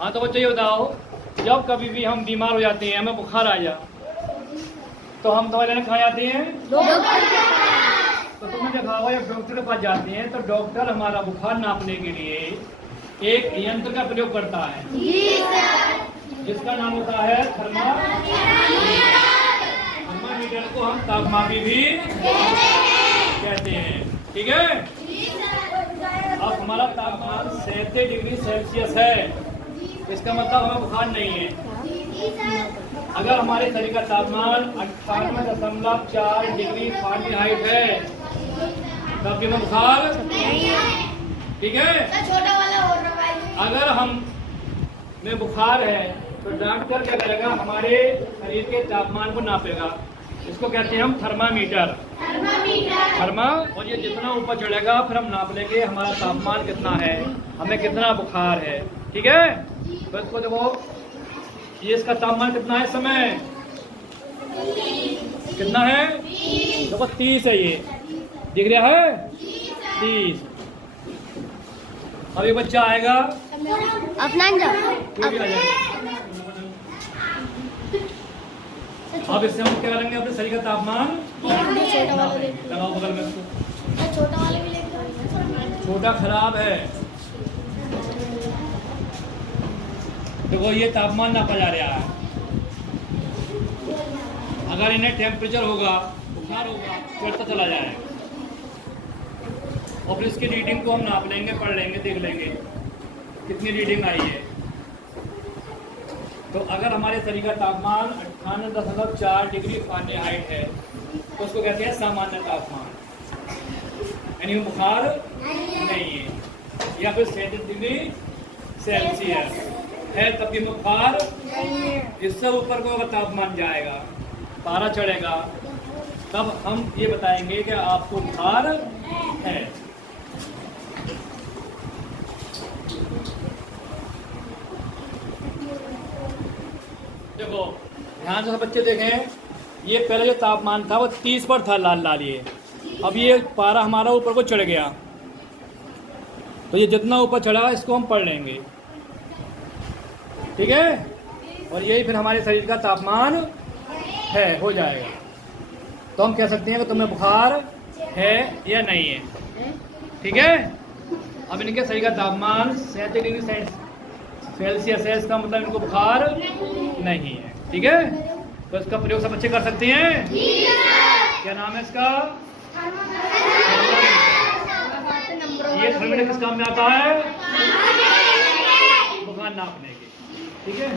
हाँ तो बच्चों ये बताओ, जब कभी भी हम बीमार हो जाते हैं, हमें बुखार आ जा, तो हम दवाई लेने कहाँ जाते हैं? तो तुमने देखा होगा जब डॉक्टर के पास जाते हैं तो डॉक्टर हमारा बुखार नापने के लिए एक यंत्र का प्रयोग करता है जिसका नाम होता है थर्मामीटर को हम तापमापी भी कहते हैं। ठीक है, अब हमारा तापमान 37 डिग्री सेल्सियस है, इसका मतलब हमें बुखार नहीं है। अगर हमारे शरीर का तापमान 98.4 डिग्री फ़ारेनहाइट है तब भी हमें बुखार नहीं है। ठीक है, छोटा वाला हो रहा है। अगर हम में बुखार है तो डॉक्टर क्या करेगा, हमारे शरीर के तापमान को नापेगा, इसको कहते हैं हम थर्मामीटर। और ये जितना ऊपर चढ़ेगा फिर हम नाप लेंगे हमारा तापमान कितना है, हमें कितना बुखार है। ठीक है, तो इसको देखो, ये इसका तापमान कितना है, समय कितना है, देखो 30 है, ये दिख रहा है 30। अभी बच्चा आएगा, अपना कोई भी आ जाएगा। अब इससे हम क्या करेंगे, अपने शरीर का तापमान लगाओ बगल में इसको। छोटा वाला भी लेके छोटा खराब है, देखो ये तापमान नापा जा रहा है। अगर इन्हें टेम्परेचर होगा, बुखार होगा, चढ़ता चला जाएगा और फिर इसकी रीडिंग को हम नाप लेंगे, पढ़ लेंगे, देख लेंगे कितनी रीडिंग आई है। तो अगर हमारे शरीर का तापमान 98.4 डिग्री फ़ारेनहाइट है तो उसको कहते हैं सामान्य तापमान, यानी बुखार नहीं है। या फिर 37 डिग्री सेल्सियस है तब भी बुखार, इससे ऊपर को अगर तापमान जाएगा, पारा चढ़ेगा, तब हम ये बताएंगे कि आपको बुखार है। देखो ध्यान से बच्चे देखें, ये पहले जो तापमान था वो 30 पर था, लाल लाल ये, अब ये पारा हमारा ऊपर को चढ़ गया, तो ये जितना ऊपर चढ़ा इसको हम पढ़ लेंगे। ठीक है, और यही फिर हमारे शरीर का तापमान है, हो जाएगा। तो हम कह सकते हैं कि तुम्हें बुखार है या नहीं है। ठीक है, अब इनके शरीर का तापमान 37 डिग्री सेल्सियस है, इसका मतलब इनको बुखार नहीं है। ठीक है, तो इसका प्रयोग सब बच्चे कर सकते हैं। क्या नाम है इसका? ये थर्मामीटर किस काम में आता है? बुखार नापने के। ठीक है।